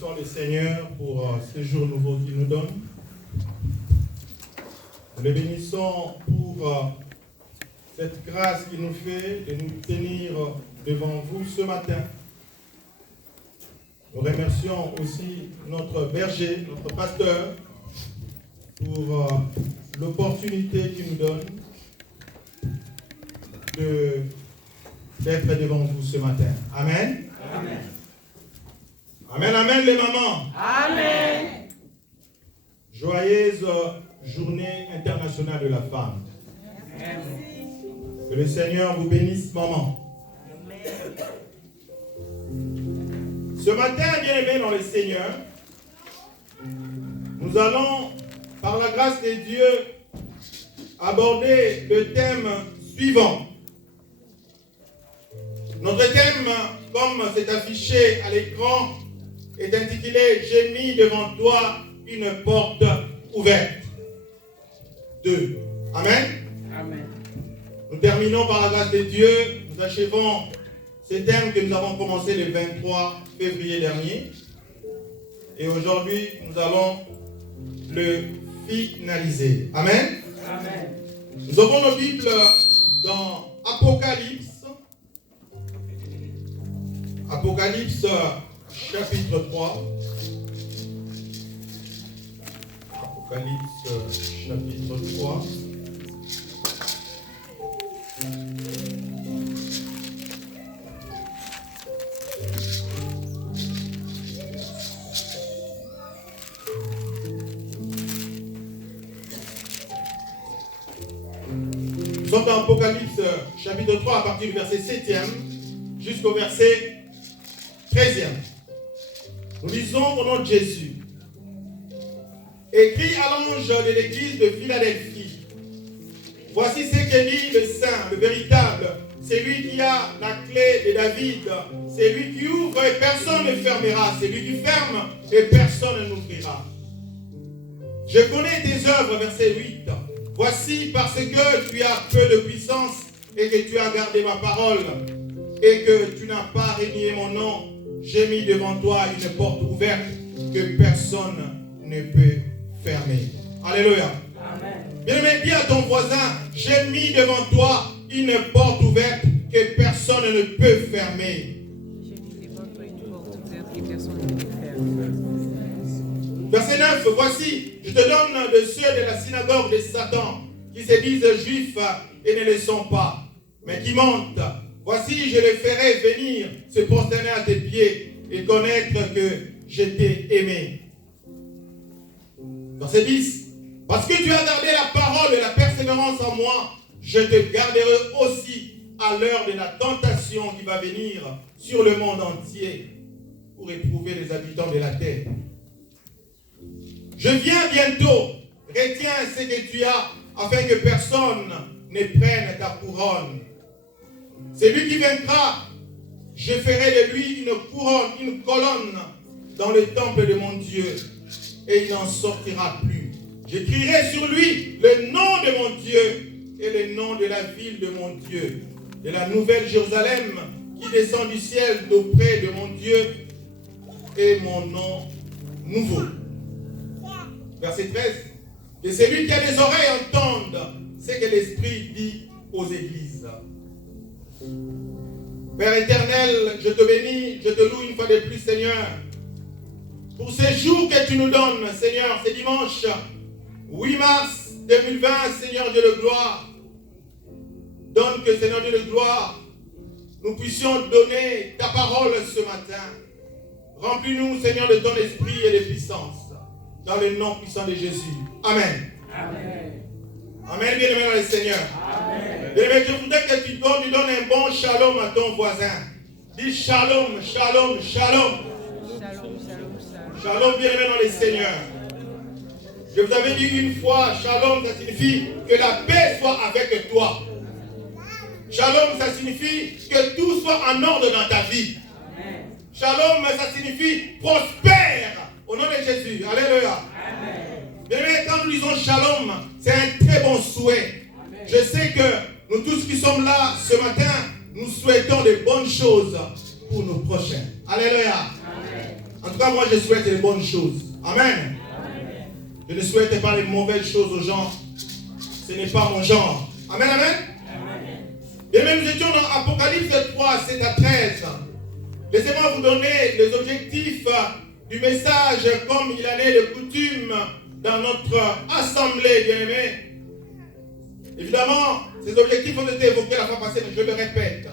bénissons le Seigneur pour ce jour nouveau qu'il nous donne. Nous le bénissons pour cette grâce qu'il nous fait de nous tenir devant vous ce matin. Nous remercions aussi notre berger, notre pasteur, pour l'opportunité qu'il nous donne d'être devant vous ce matin. Amen. Amen. Amen, amen les mamans. Amen. Joyeuse journée internationale de la femme. Amen. Que le Seigneur vous bénisse, maman. Ce matin, bien-aimés dans le Seigneur, nous allons, par la grâce de Dieu, aborder le thème suivant. Notre thème, comme c'est affiché à l'écran, est intitulé « J'ai mis devant toi une porte ouverte ». 2. Amen. Amen. Nous terminons par la grâce de Dieu. Nous achevons ce thème que nous avons commencé le 23 février dernier. Et aujourd'hui, nous allons le finaliser. Amen. Amen. Nous avons nos Bibles dans Apocalypse. Apocalypse chapitre 3. Apocalypse chapitre 3. Nous sommes dans Apocalypse chapitre 3 à partir du verset 7e jusqu'au verset 13e. Nous lisons au nom de Jésus. Écrit à l'ange de l'église de Philadelphie. Voici ce que dit le Saint, le véritable. C'est lui qui a la clé de David. C'est lui qui ouvre et personne ne fermera. C'est lui qui ferme et personne n'ouvrira. Je connais tes œuvres, verset 8. Voici parce que tu as peu de puissance et que tu as gardé ma parole et que tu n'as pas renié mon nom. J'ai mis devant toi une porte ouverte que personne ne peut fermer. Alléluia. Amen. Bien-aimé, dis à ton voisin, j'ai mis devant toi une porte ouverte que personne ne peut fermer. J'ai mis devant toi une porte ouverte que personne ne peut fermer. Verset 9, voici, je te donne de ceux de la synagogue de Satan qui se disent juifs et ne le sont pas, mais qui mentent. Voici, je les ferai venir se prosterner à tes pieds et connaître que je t'ai aimé. Verset 10. Parce que tu as gardé la parole et la persévérance en moi, je te garderai aussi à l'heure de la tentation qui va venir sur le monde entier pour éprouver les habitants de la terre. Je viens bientôt. Retiens ce que tu as afin que personne ne prenne ta couronne. C'est lui qui vaincra. Je ferai de lui une couronne, une colonne dans le temple de mon Dieu et il n'en sortira plus. J'écrirai sur lui le nom de mon Dieu et le nom de la ville de mon Dieu, de la nouvelle Jérusalem qui descend du ciel d'auprès de mon Dieu et mon nom nouveau. Verset 13. Que celui qui a des oreilles entende ce que l'Esprit dit aux églises. Père éternel, je te bénis, je te loue une fois de plus, Seigneur, pour ces jours que tu nous donnes, Seigneur, ce dimanche 8 mars 2020, Seigneur Dieu de gloire. Donne que, Seigneur Dieu de gloire, nous puissions donner ta parole ce matin. Remplis-nous, Seigneur, de ton esprit et de puissance. Dans le nom puissant de Jésus. Amen. Amen. Amen, bien-aimé dans le Seigneur. Amen. Bien-aimé, je voudrais que tu donnes un bon shalom à ton voisin. Dis shalom, shalom, shalom. Shalom, shalom, shalom. Shalom, bien-aimé dans le Seigneur. Je vous avais dit une fois, shalom, ça signifie que la paix soit avec toi. Shalom, ça signifie que tout soit en ordre dans ta vie. Amen. Shalom, ça signifie prospère. Au nom de Jésus. Alléluia. Amen. Bien aimé, quand nous disons shalom, c'est un très bon souhait. Amen. Je sais que nous tous qui sommes là ce matin, nous souhaitons de bonnes choses pour nos prochains. Alléluia. Amen. En tout cas, moi, je souhaite les bonnes choses. Amen. Je ne souhaite pas les mauvaises choses aux gens. Ce n'est pas mon genre. Amen, amen. Et même nous étions dans Apocalypse 3, 7 à 13. Laissez-moi vous donner les objectifs du message comme il en est de coutume dans notre assemblée, bien-aimés. Évidemment, ces objectifs ont été évoqués la fois passée, mais je le répète.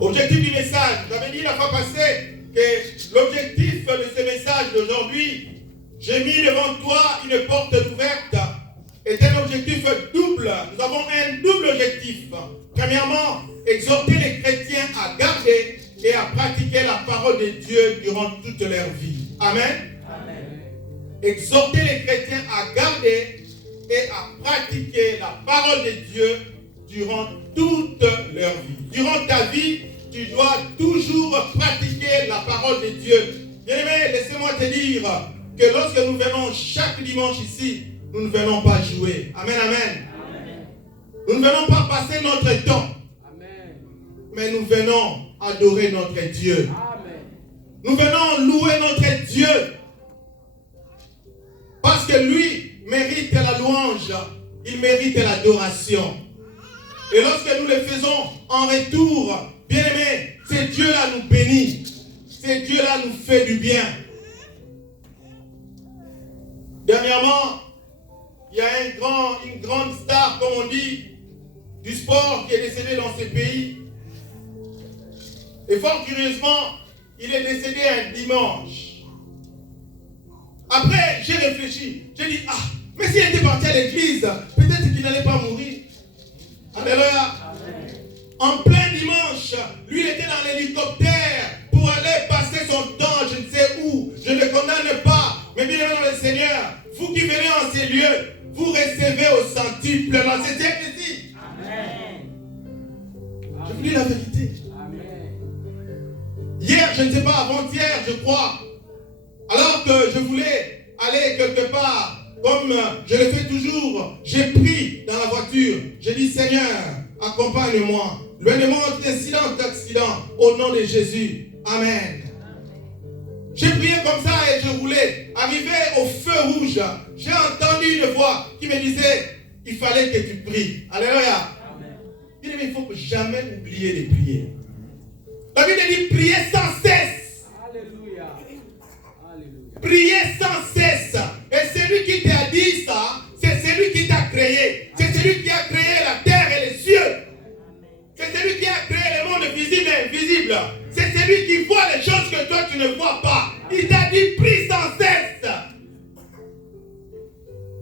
Objectif du message. J'avais dit la fois passée que l'objectif de ce message d'aujourd'hui, j'ai mis devant toi une porte ouverte, est un objectif double. Nous avons un double objectif. Premièrement, exhorter les chrétiens à garder et à pratiquer la parole de Dieu durant toute leur vie. Amen. Amen. Exhorter les chrétiens à garder et à pratiquer la parole de Dieu durant toute leur vie. Durant ta vie, tu dois toujours pratiquer la parole de Dieu. Bien-aimé, laissez-moi te dire que lorsque nous venons chaque dimanche ici, nous ne venons pas jouer. Amen, amen. Amen. Nous ne venons pas passer notre temps. Amen. Mais nous venons adorer notre Dieu. Amen. Nous venons louer notre Dieu. Parce que lui mérite la louange. Il mérite l'adoration. Et lorsque nous le faisons en retour, bien-aimés, ce Dieu-là nous bénit. Ce Dieu-là nous fait du bien. Dernièrement, il y a une grande star, comme on dit, du sport qui est décédé dans ce pays. Et fort curieusement, il est décédé un dimanche. Après, j'ai réfléchi. J'ai dit, mais s'il était parti à l'église, peut-être qu'il n'allait pas mourir. Alléluia. En plein dimanche, lui, il était dans l'hélicoptère pour aller passer son temps, je ne sais où. Je ne le condamne pas. Mais bien dans le Seigneur, vous qui venez en ces lieux, vous recevez au centuple dans ces siècles-ci. Amen. Je vous dis la vérité. Amen. Hier, je ne sais pas, avant-hier, je crois, alors que je voulais aller quelque part, comme je le fais toujours, j'ai pris dans la voiture. J'ai dit, Seigneur, accompagne-moi. Loin de moi tout incident d'accident, au nom de Jésus. Amen. J'ai prié comme ça et je roulais. Arrivé au feu rouge, j'ai entendu une voix qui me disait, il fallait que tu pries. Alléluia. Il ne faut jamais oublier de prier. La Bible dit, priez sans cesse. Alléluia. Priez sans cesse. Et celui qui t'a dit ça, c'est celui qui t'a créé. C'est celui qui a créé la terre et les cieux. C'est celui qui a créé le monde visible et invisible. C'est celui qui voit les choses que toi tu ne vois pas. Il t'a dit, prie sans cesse.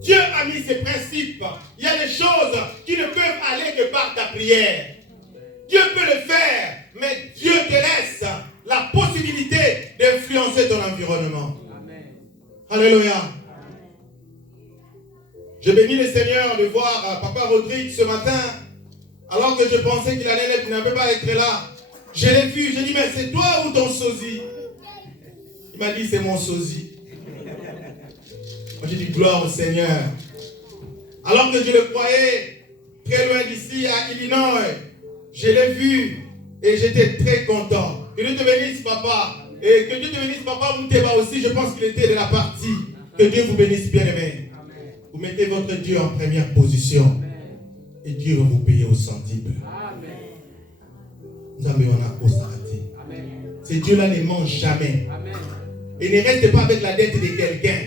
Dieu a mis ses principes. Il y a des choses qui ne peuvent aller que par ta prière. Dieu peut le faire, mais Dieu te laisse la possibilité d'influencer ton environnement. Amen. Alléluia. Je bénis le Seigneur de voir Papa Rodrigue ce matin. Alors que je pensais qu'il allait être, qu'il n'avait pas être là. Je l'ai vu, j'ai dit, mais c'est toi ou ton sosie? Il m'a dit, c'est mon sosie. Moi j'ai dit, gloire au Seigneur. Alors que je le croyais très loin d'ici, à Illinois, je l'ai vu et j'étais très content. Que Dieu te bénisse, papa. Et que Dieu te bénisse, papa Mouteba aussi, je pense qu'il était de la partie. Que Dieu vous bénisse, bien-aimés. Vous mettez votre Dieu en première position. Et Dieu va vous payer au centuple. Ces dieux-là ne mangent jamais. Amen. Et ne reste pas avec la dette de quelqu'un.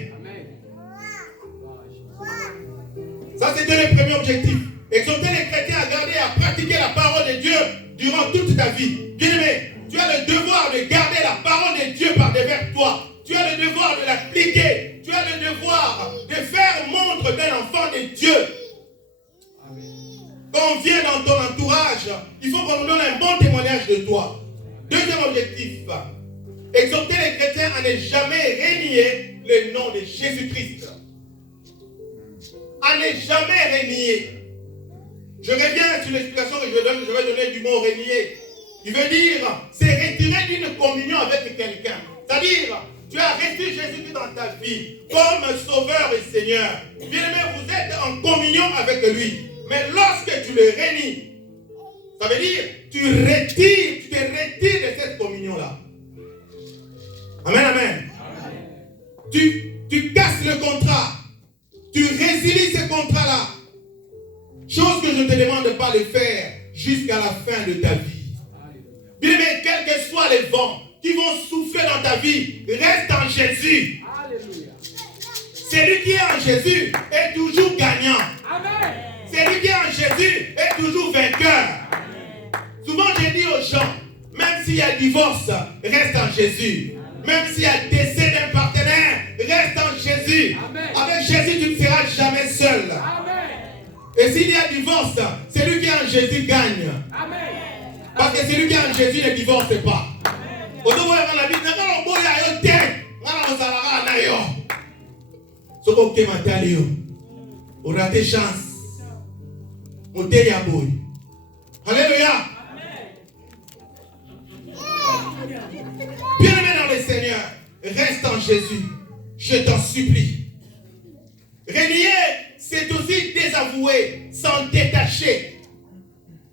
Ça, c'était le premier objectif. Exhorter les chrétiens à garder et à pratiquer la parole de Dieu durant toute ta vie. Bien-aimé, tu as le devoir de garder la parole de Dieu par devers toi. Tu as le devoir de l'appliquer. Tu as le devoir de faire montre d'un enfant de Dieu. Quand on vient dans ton entourage, il faut qu'on nous donne un bon témoignage de toi. Deuxième objectif, exhorter les chrétiens à ne jamais renier le nom de Jésus-Christ. À ne jamais renier. Je reviens sur l'explication que je vais donner du mot renier. Il veut dire, c'est retirer d'une communion avec quelqu'un. C'est-à-dire, tu as reçu Jésus-Christ dans ta vie comme Sauveur et Seigneur. Bien-aimé, vous êtes en communion avec lui. Mais lorsque tu le renies, ça veut dire tu te retires de cette communion-là. Amen, amen. Tu casses le contrat. Tu résilies ce contrat-là. Chose que je ne te demande pas de faire jusqu'à la fin de ta vie. Bien aimé, quels que soient les vents qui vont souffler dans ta vie, reste en Jésus. Celui qui est en Jésus est toujours gagnant. Celui qui est en Jésus est toujours vainqueur. Souvent je dis aux gens, même s'il y a divorce, reste en Jésus. Même s'il y a décès d'un partenaire, reste en Jésus. Avec Jésus, tu ne seras jamais seul. Et s'il y a divorce, celui qui est en Jésus gagne. Parce que celui qui est en Jésus ne divorce pas. On a des chances. Alléluia. Bien-aimé dans le Seigneur, reste en Jésus. Je t'en supplie. Renier, c'est aussi désavouer, s'en détacher.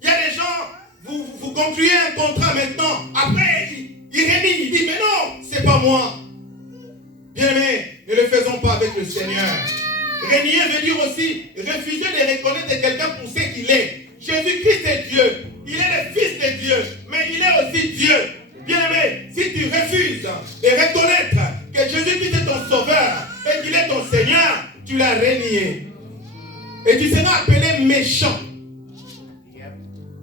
Il y a des gens, vous concluez un contrat maintenant. Après, il renie, il dit, mais non, c'est pas moi. Bien-aimé, ne le faisons pas avec le Seigneur. Renier veut dire aussi refuser de reconnaître quelqu'un pour ce qu'il est. Jésus-Christ est Dieu. Il est le Fils de Dieu, mais il est aussi Dieu. Bien-aimé, si tu refuses de reconnaître que Jésus-Christ est ton sauveur et qu'il est ton Seigneur, tu l'as renié. Et tu seras appelé méchant.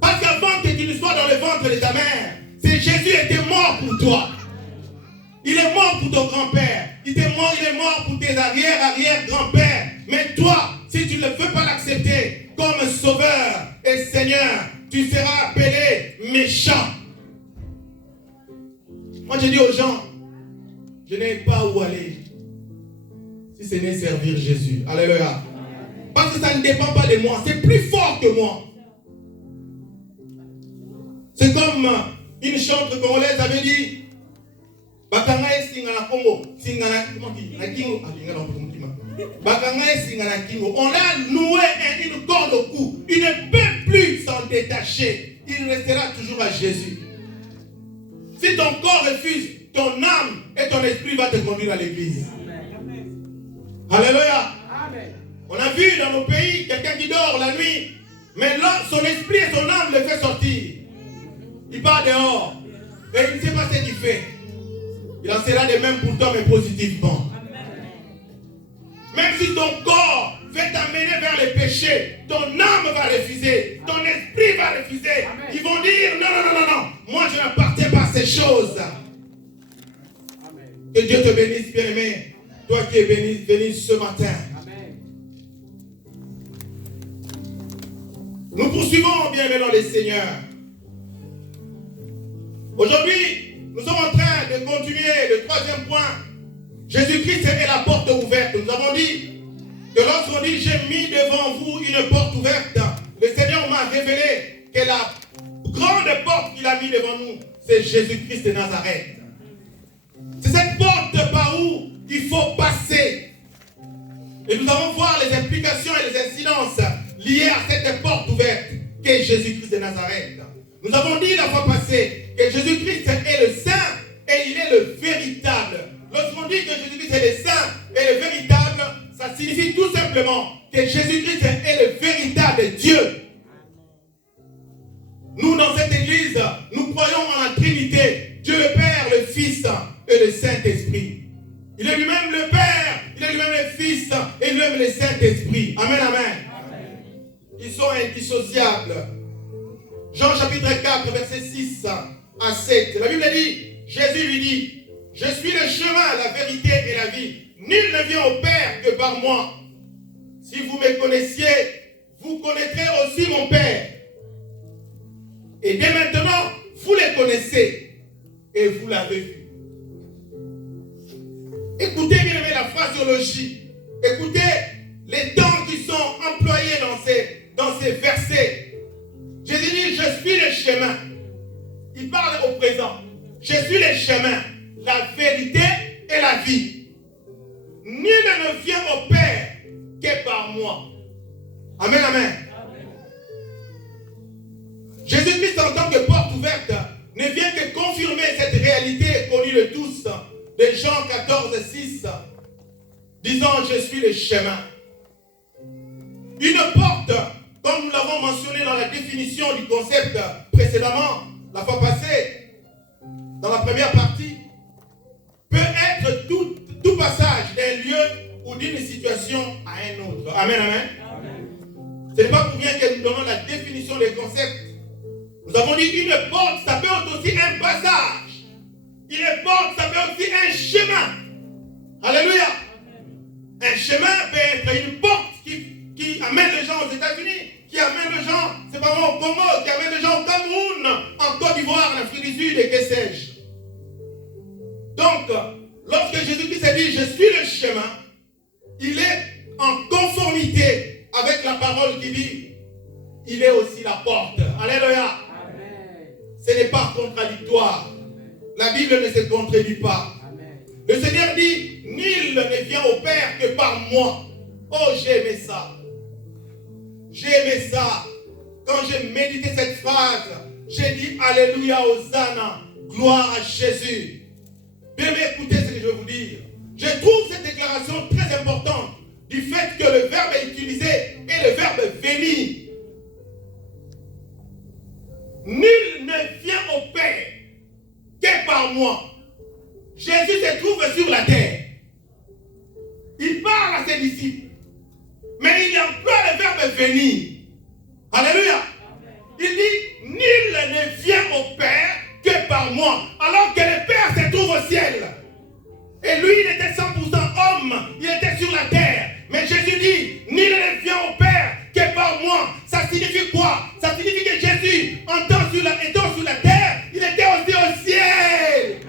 Parce qu'avant que tu ne sois dans le ventre de ta mère, c'est Jésus était mort pour toi. Il est mort pour ton grand-père. Il est mort pour tes arrière-arrière-grands-pères. Mais toi, si tu ne veux pas l'accepter comme sauveur et Seigneur, tu seras appelé méchant. Moi, je dis aux gens, je n'ai pas où aller si ce n'est servir Jésus. Alléluia. Parce que ça ne dépend pas de moi. C'est plus fort que moi. C'est comme une chanteuse congolaise avait dit, Bakangae singana Congo, singana kingo, Bakangae singana kingo. On a noué une corde au cou. Il ne peut plus s'en détacher. Il restera toujours à Jésus. Si ton corps refuse, ton âme et ton esprit vont te conduire à l'église. Alléluia. Amen. On a vu dans nos pays quelqu'un qui dort la nuit, mais là, son esprit et son âme le fait sortir. Il part dehors, mais il ne sait pas ce qu'il fait. Il en sera de même pour toi, mais positivement. Même si ton corps veut t'amener vers le péché, ton âme va refuser, ton esprit va refuser. Amen. Ils vont dire non. Moi, je n'appartiens pas à ces choses. Amen. Que Dieu te bénisse, bien-aimé. Toi qui es béni ce matin. Amen. Nous poursuivons, bien-aimé, dans les seigneurs. Aujourd'hui, nous sommes en train de continuer le troisième point. Jésus-Christ est la porte ouverte. Nous avons dit que lorsqu'on dit j'ai mis devant vous une porte ouverte, le Seigneur m'a révélé que la grande porte qu'il a mis devant nous, c'est Jésus-Christ de Nazareth. C'est cette porte par où il faut passer. Et nous allons voir les implications et les incidences liées à cette porte ouverte qu'est Jésus-Christ de Nazareth. Nous avons dit la fois passée que Jésus-Christ est le Saint et il est le véritable. Lorsqu'on dit que Jésus-Christ est le Saint et le véritable, ça signifie tout simplement que Jésus-Christ est le véritable Dieu. Nous, dans cette église, nous croyons en la Trinité, Dieu le Père, le Fils et le Saint-Esprit. Il est lui-même le Père, il est lui-même le Fils et lui-même le Saint-Esprit. Amen, amen. Ils sont indissociables. Jean chapitre 4, verset 6 à 7. La Bible dit, Jésus lui dit, je suis le chemin, la vérité et la vie. Nul ne vient au Père que par moi. Si vous me connaissiez, vous connaîtrez aussi mon Père. Et dès maintenant, vous les connaissez et vous l'avez vu. Écoutez bien la phraseologie. Écoutez les temps qui sont employés dans ces versets. Jésus dit, je suis le chemin. Il parle au présent. Je suis le chemin, la vérité et la vie. Nul ne vient au Père que par moi. Amen, amen. Jésus-Christ en tant que porte ouverte ne vient que confirmer cette réalité connue de tous, de Jean 14, 6, disant je suis le chemin. Une porte, comme nous l'avons mentionné dans la définition du concept précédemment, la fois passée, dans la première partie, peut être tout passage d'un lieu ou d'une situation à un autre. Amen, amen. Ce n'est pas pour rien que nous donnons la définition des concepts. Nous avons dit une porte, ça peut être aussi un passage. Une porte, ça peut être aussi un chemin. Alléluia. Un chemin peut être une porte qui amène les gens aux États-Unis, qui amène les gens, c'est pas moi au Congo, qui amène les gens au Cameroun, en Côte d'Ivoire, en Afrique du Sud et que sais-je. Donc, lorsque Jésus-Christ a dit je suis le chemin, il est en conformité avec la parole qui dit il est aussi la porte. Alléluia. Amen. Ce n'est pas contradictoire. La Bible ne se contredit pas. Amen. Le Seigneur dit nul ne vient au Père que par moi. Oh, j'ai aimé ça. J'ai aimé ça. Quand j'ai médité cette phrase, j'ai dit Alléluia, Hosanna, gloire à Jésus. Bien, mais écoutez ce que je vais vous dire. Je trouve cette déclaration très importante du fait que le verbe utilisé est le verbe venir. Nul ne vient au Père que par moi. Jésus se trouve sur la terre. Il parle à ses disciples. Mais il emploie le verbe venir. Alléluia. Il dit, nul ne vient au Père que par moi. Alors que le Père se trouve au ciel. Et lui, il était 100% homme. Il était sur la terre. Mais Jésus dit, nul ne vient au Père que par moi. Ça signifie quoi? Ça signifie que Jésus, étant sur la terre, il était aussi au ciel.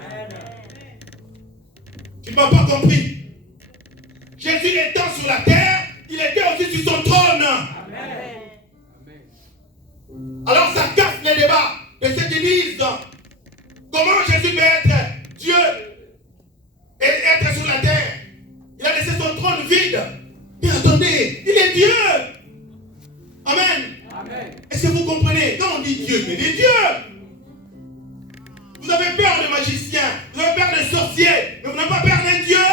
Tu ne m'as pas compris. Jésus étant sur la terre, il était aussi sur son trône. Amen. Alors ça casse les débats de ceux qui disent comment Jésus peut être Dieu et être sur la terre. Il a laissé son trône vide. Mais attendez, il est Dieu. Amen. Amen. Est-ce que vous comprenez? Quand on dit Dieu, il est Dieu. Vous avez peur des magiciens, vous avez peur des sorciers, mais vous n'avez pas peur d'un Dieu.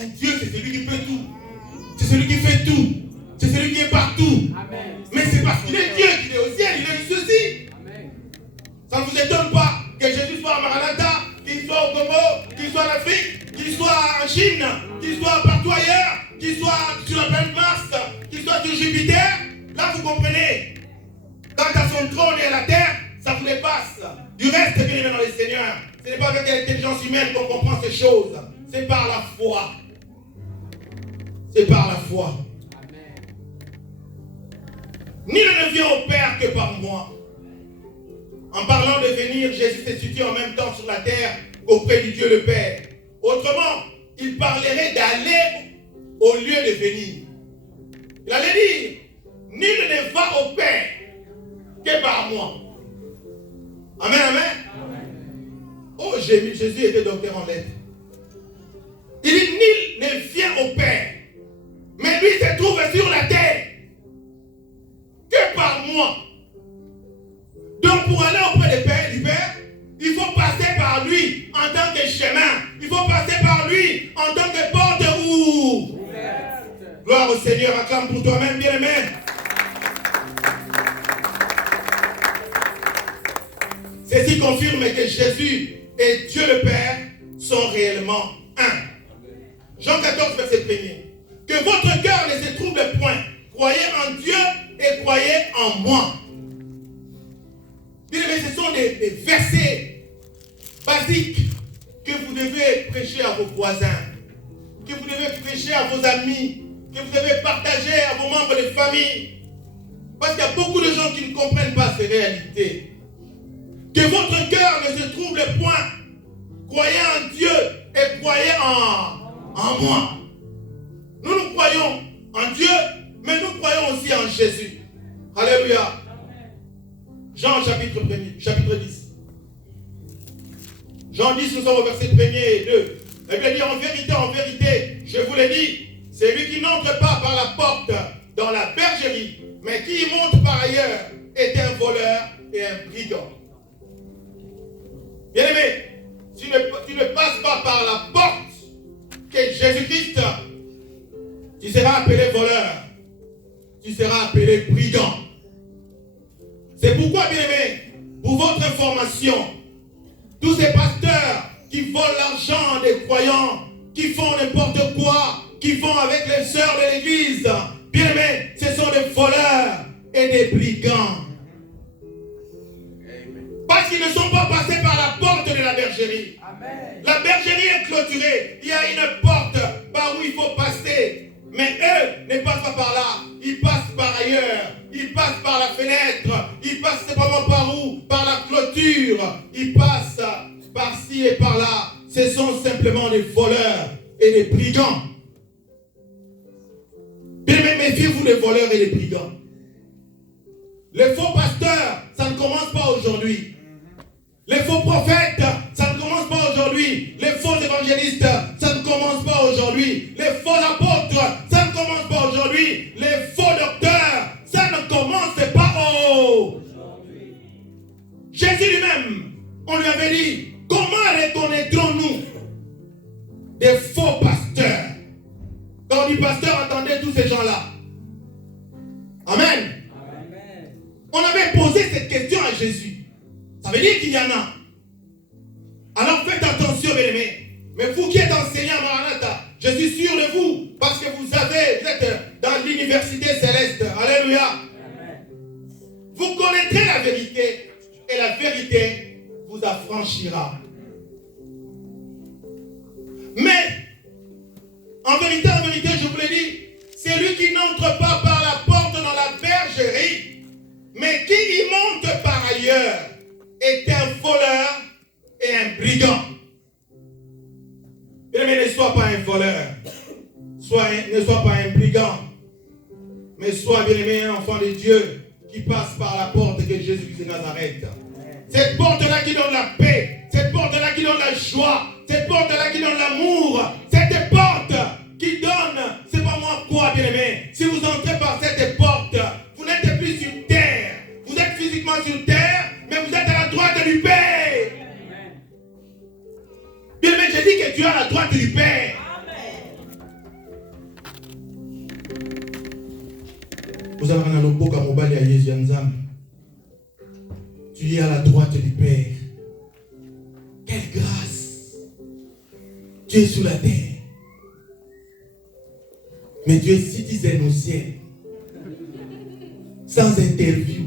Un Dieu, c'est celui qui peut tout. C'est celui qui fait tout. C'est celui qui est partout. Amen. Mais c'est parce qu'il est Dieu qu'il est au ciel, il est ici aussi. Amen. Ça ne vous étonne pas que Jésus soit à Maranatha, qu'il soit au Congo, qu'il soit en Afrique, qu'il soit en Chine, qu'il soit partout ailleurs, qu'il soit sur la planète Mars, qu'il soit sur Jupiter. Là, vous comprenez. Quant à son trône et à la terre, ça vous dépasse. Du reste, bien aimé dans les seigneurs, ce n'est pas avec l'intelligence humaine qu'on comprend ces choses. C'est par la foi. C'est par la foi. Amen. Nul ne vient au Père que par moi. En parlant de venir, Jésus s'est situé en même temps sur la terre auprès du Dieu le Père. Autrement, il parlerait d'aller au lieu de venir. Il allait dire, nul ne va au Père que par moi. Amen, amen. Amen. Oh, Jésus était docteur en lettres. Il dit, nul ne vient au Père. Mais lui se trouve sur la terre que par moi. Donc pour aller auprès du Père, il faut passer par lui en tant que chemin. Il faut passer par lui en tant que porte ouverte. Gloire au Seigneur, acclame pour toi-même, bien-aimé. Ceci confirme que Jésus et Dieu le Père sont réellement un. Jean 14, verset 1er. Que votre cœur ne se trouble point. Croyez en Dieu et croyez en moi. Bien aimé, ce sont des versets basiques que vous devez prêcher à vos voisins, que vous devez prêcher à vos amis, que vous devez partager à vos membres de famille. Parce qu'il y a beaucoup de gens qui ne comprennent pas ces réalités. Que votre cœur ne se trouble point. Croyez en Dieu et croyez en moi. Nous croyons en Dieu, mais nous croyons aussi en Jésus. Alléluia. Jean chapitre 10. Jean 10, nous sommes au verset 1er et 2. Et bien dit, en vérité, je vous l'ai dit, c'est lui qui n'entre pas par la porte dans la bergerie, mais qui y monte par ailleurs, est un voleur et un brigand. Bien aimé, tu ne passes pas par la porte qu'est Jésus-Christ, tu seras appelé voleur. Tu seras appelé brigand. C'est pourquoi, bien-aimés, pour votre information, tous ces pasteurs qui volent l'argent des croyants, qui font n'importe quoi, qui vont avec les sœurs de l'église, bien-aimés, ce sont des voleurs et des brigands. Parce qu'ils ne sont pas passés par la porte de la bergerie. Amen. La bergerie est clôturée. Il y a une porte par où il faut passer. Mais eux ne passent pas par là. Ils passent par ailleurs. Ils passent par la fenêtre. Ils passent c'est pas par où? Par la clôture. Ils passent par-ci et par-là. Ce sont simplement des voleurs et des brigands. Bien, mais méfiez-vous des voleurs et des brigands. Les faux pasteurs, ça ne commence pas aujourd'hui. Les faux prophètes, ça ne commence pas aujourd'hui. Les faux évangélistes, ça ne commence pas aujourd'hui. Les faux apôtres, ça ne commence pas aujourd'hui. Les faux docteurs, ça ne commence pas aujourd'hui. Jésus lui-même, on lui avait dit, comment reconnaîtrons-nous des faux pasteurs? Quand on dit pasteur, entendez tous ces gens-là. Amen. Amen. On avait posé cette question à Jésus. Ça veut dire qu'il y en a. Alors faites attention, mes amis. Mais vous qui êtes enseignants, Maranatha, je suis sûr de vous, parce que vous êtes dans l'université céleste. Alléluia. Amen. Vous connaîtrez la vérité, et la vérité vous affranchira. Mais, en vérité, je vous l'ai dit, c'est lui qui n'entre pas par la porte dans la bergerie, mais qui y monte par ailleurs, est un voleur et un brigand. Mais ne sois pas un voleur, ne sois pas un brigand, mais sois bien-aimé un enfant de Dieu qui passe par la porte que Jésus-Christ de Nazareth. Cette porte-là qui donne la paix, cette porte-là qui donne la joie, cette porte-là qui donne l'amour, cette porte qui donne, c'est pas moi quoi, bien-aimé. Si vous entrez par cette porte, vous n'êtes plus sur terre. Vous êtes physiquement sur terre, mais vous êtes à la droite du Père. Bien-aimé, j'ai dit que tu es à la droite du Père. Vous avez un lobo comme Obali à Jésus Nzam. Tu es à la droite du Père. Quelle grâce. Tu es sur la terre. Mais tu es citoyen au ciel. Sans interview.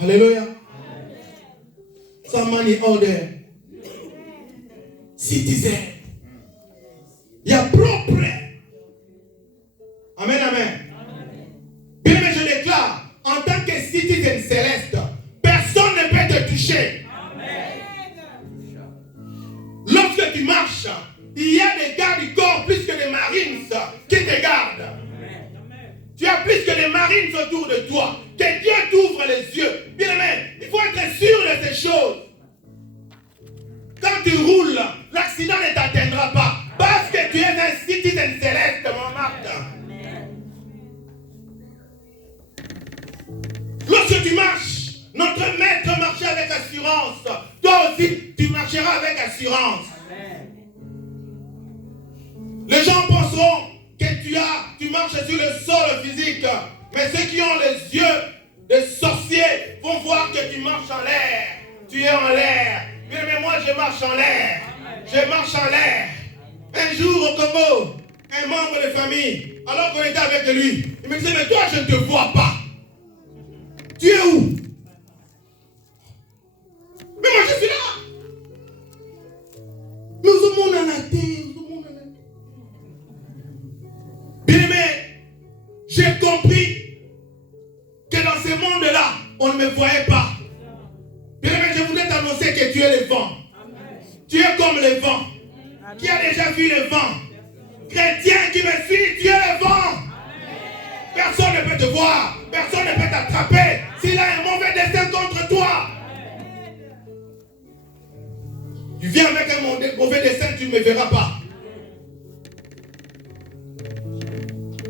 Alléluia. Sans money order. Citoyen. Il y a propre. Amen, amen. Bien, mais je déclare, en tant que citoyen céleste, personne ne peut te toucher. Lorsque tu marches, il y a des gardes du corps plus que des marines qui te gardent. Tu as plus que des marines autour de toi. Que Dieu t'ouvre les yeux. Bien aimé, il faut être sûr de ces choses. Quand tu roules, l'accident ne t'atteindra pas. Parce que tu es un citoyen céleste, mon Martin. Lorsque tu marches, notre maître marchait avec assurance. Toi aussi, tu marcheras avec assurance. Les gens penseront que tu marches sur le sol physique. Mais ceux qui ont les yeux de sorciers vont voir que tu marches en l'air. Tu es en l'air. Mais moi, je marche en l'air. Je marche en l'air. Un jour au Congo, un membre de famille, alors qu'on était avec lui, il me disait, mais toi, je ne te vois pas. Tu es où? Mais moi, je suis là. Nous sommes en la terre. Bien aimé, j'ai compris que dans ce monde-là, on ne me voyait pas. Bien aimé, je voudrais t'annoncer que tu es le vent. Tu es comme le vent. Qui a déjà vu le vent? Chrétien qui me suit, tu es le vent. Personne ne peut te voir. Personne ne peut t'attraper. S'il a un mauvais destin contre toi, tu viens avec un mauvais destin, tu ne me verras pas.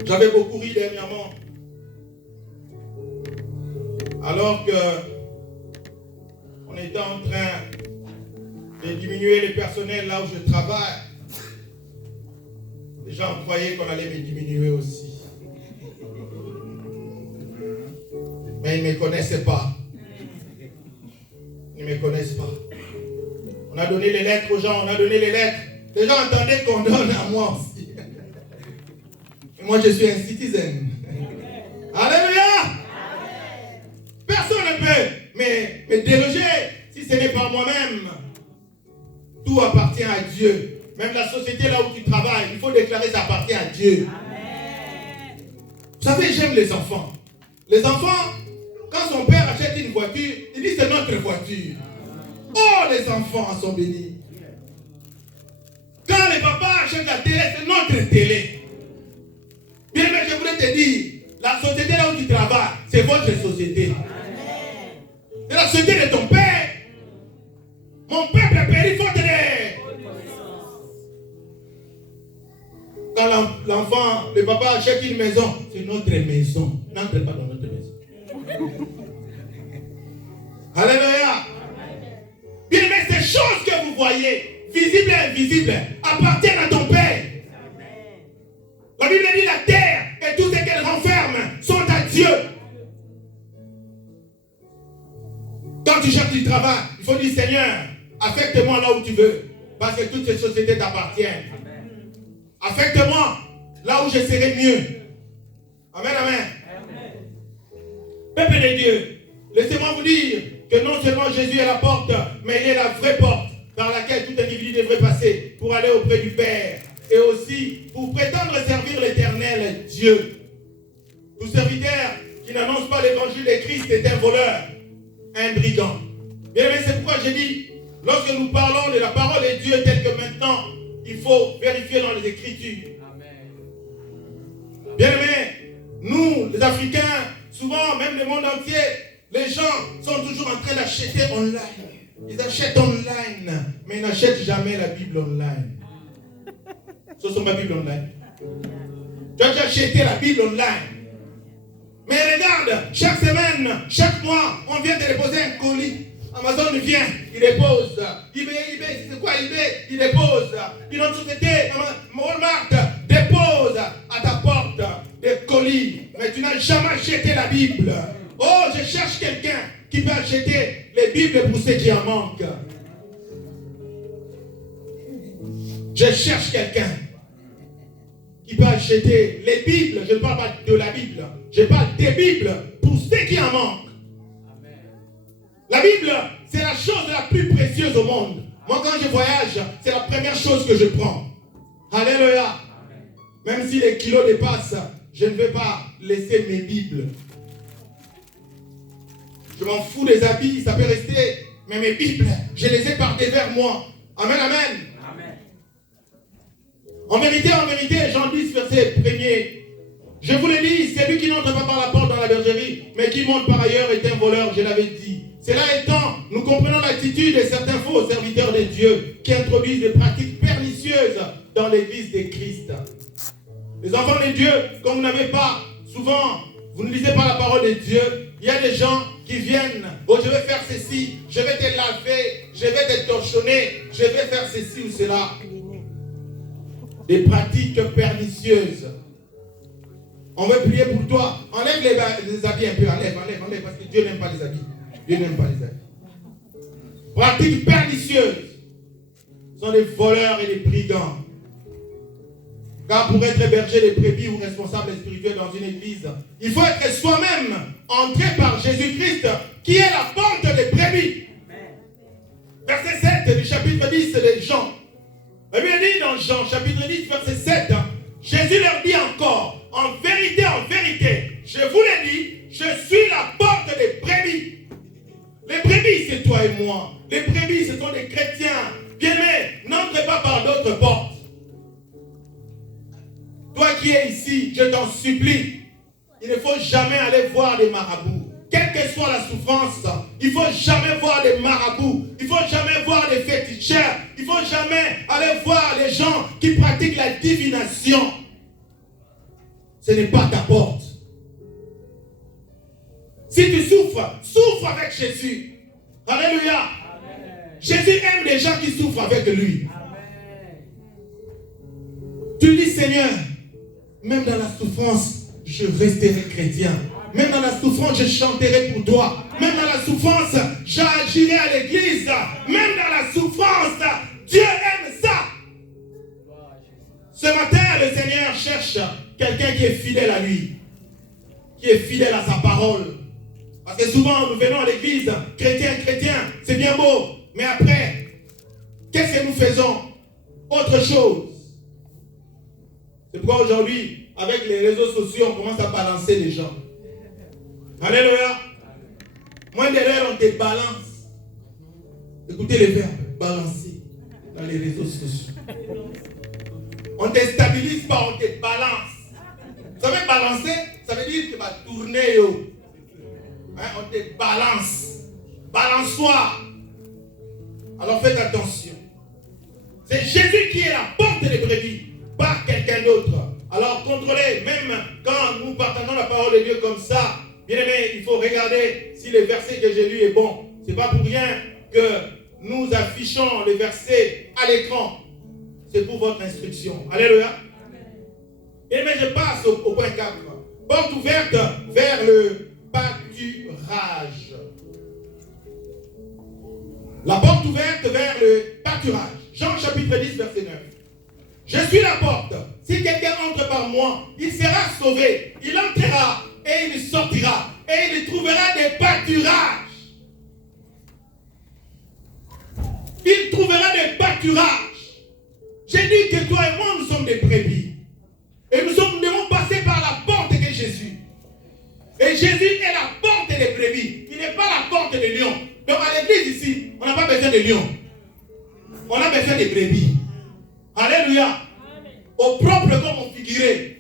J'avais beaucoup ri dernièrement. Alors que on était en train J'ai diminué le personnel là où je travaille. Les gens croyaient qu'on allait me diminuer aussi. Mais ils ne me connaissaient pas. Ils ne me connaissent pas. On a donné les lettres aux gens, on a donné les lettres. Les gens entendaient qu'on donne à moi aussi. Et moi, je suis un citizen. Alléluia! Personne ne peut me déloger si ce n'est pas moi-même. Tout appartient à Dieu. Même la société là où tu travailles, il faut déclarer ça appartient à Dieu. Amen. Vous savez, j'aime les enfants. Les enfants, quand son père achète une voiture, il dit c'est notre voiture. Oh, les enfants sont bénis. Quand les papas achètent la télé, c'est notre télé. Bien, mais je voulais te dire, la société là où tu travailles, c'est votre société. C'est la société de ton père. Mon peuple est périphérique. Quand l'enfant, le papa achète une maison, c'est notre maison. N'entrez pas dans notre maison. Alléluia. Bien, mais ces choses que vous voyez, visibles et invisibles, appartiennent à ton Père. La Bible dit la terre et tout ce qu'elle renferme sont à Dieu. Quand tu cherches du travail, il faut dire Seigneur, affecte-moi là où tu veux, parce que toutes ces sociétés t'appartiennent. Affecte-moi là où je serai mieux. Amen, amen. Peuple de Dieu, laissez-moi vous dire que non seulement Jésus est la porte, mais il est la vraie porte par laquelle tout individu devrait passer pour aller auprès du Père et aussi pour prétendre servir l'Éternel Dieu. Tout serviteur qui n'annonce pas l'évangile de Christ est un voleur, un brigand. Bien aimé, c'est pourquoi j'ai dit, lorsque nous parlons de la parole de Dieu telle que maintenant, il faut vérifier dans les Écritures. Bien aimé, nous, les Africains, souvent, même le monde entier, les gens sont toujours en train d'acheter online. Ils achètent online, mais ils n'achètent jamais la Bible online. Ce sont ma Bible online. Tu as déjà acheté la Bible online. Mais regarde, chaque semaine, chaque mois, on vient de déposer un colis. Amazon vient, il dépose. eBay, c'est quoi eBay? Il dépose. Une autre société, Walmart, dépose à ta porte des colis. Mais tu n'as jamais acheté la Bible. Oh, je cherche quelqu'un qui peut acheter les Bibles pour ceux qui en manquent. Je cherche quelqu'un qui peut acheter les Bibles. Je ne parle pas de la Bible. Je parle des Bibles pour ceux qui en manquent. La Bible, c'est la chose la plus précieuse au monde. Moi, quand je voyage, c'est la première chose que je prends. Alléluia. Même si les kilos dépassent, je ne vais pas laisser mes Bibles. Je m'en fous des habits, ça peut rester. Mais mes Bibles, je les ai par devers moi. Amen, amen. En vérité, Jean 10, verset 1er. Je vous le dis, celui qui n'entre pas par la porte dans la bergerie, mais qui monte par ailleurs est un voleur, je l'avais dit. Cela étant, nous comprenons l'attitude de certains faux serviteurs de Dieu qui introduisent des pratiques pernicieuses dans l'église de Christ. Les enfants de Dieu, quand vous n'avez pas, souvent, vous ne lisez pas la parole de Dieu, il y a des gens qui viennent, oh je vais faire ceci, je vais te laver, je vais te torchonner, je vais faire ceci ou cela. Des pratiques pernicieuses. On veut prier pour toi. Enlève les habits un peu, enlève, parce que Dieu n'aime pas les habits. Dieu n'aime pas les habits. Pratiques pernicieuses sont des voleurs et des brigands. Car pour être berger des brebis ou responsable spirituel dans une église, il faut être soi-même entré par Jésus-Christ, qui est la porte des brebis. Verset 7 du chapitre 10 de Jean. La Bible dit dans Jean chapitre 10 verset 7, Jésus leur dit encore, en vérité, je vous l'ai dit, je suis la porte des brebis. Les brebis, c'est toi et moi. Les brebis, ce sont des chrétiens. Bien-aimés, n'entrez pas par d'autres portes. Toi qui es ici, je t'en supplie, il ne faut jamais aller voir des marabouts. Quelle que soit la souffrance, il ne faut jamais voir des marabouts. Il ne faut jamais voir des féticheurs. Il ne faut jamais aller voir les gens qui pratiquent la divination. Ce n'est pas ta porte. Si tu souffres, souffre avec Jésus. Alléluia. Jésus aime les gens qui souffrent avec lui. Amen. Tu dis, Seigneur, même dans la souffrance, je resterai chrétien. Même dans la souffrance, je chanterai pour toi. Même dans la souffrance, j'agirai à l'église. Même dans la souffrance, Dieu aime ça. Ce matin, le Seigneur cherche quelqu'un qui est fidèle à lui, qui est fidèle à sa parole. Parce que souvent, nous venons à l'église, chrétien, c'est bien beau. Mais après, qu'est-ce que nous faisons? Autre chose. C'est pourquoi aujourd'hui, avec les réseaux sociaux, on commence à balancer les gens. Alléluia. Moins d'erreurs, on te balance. Écoutez les verbes, balancer dans les réseaux sociaux. On ne te stabilise pas, on te balance. Vous savez, balancer, ça veut dire que tu vas tourner. Hein, on te balance. Balançoire. Alors faites attention. C'est Jésus qui est la porte des brebis, pas quelqu'un d'autre. Alors contrôlez, même quand nous partageons la parole de Dieu comme ça, bien aimé, il faut regarder si le verset que j'ai lu est bon. Ce n'est pas pour rien que nous affichons les versets à l'écran. C'est pour votre instruction. Alléluia. Bien aimé, je passe au point 4. Porte ouverte vers le pâturage. La porte ouverte vers le pâturage. Jean chapitre 10, verset 9. Je suis la porte. Si quelqu'un entre par moi, il sera sauvé. Il entrera et il sortira. Et il trouvera des pâturages. Il trouvera des pâturages. J'ai dit que toi et moi, nous sommes des brebis. Et nous devons passer par la porte que Jésus. Et Jésus est la porte des brebis. Il n'est pas la porte des lions. Donc à l'église ici, on n'a pas besoin de lions. On a besoin de brebis. Alléluia. Au propre comme au figuré.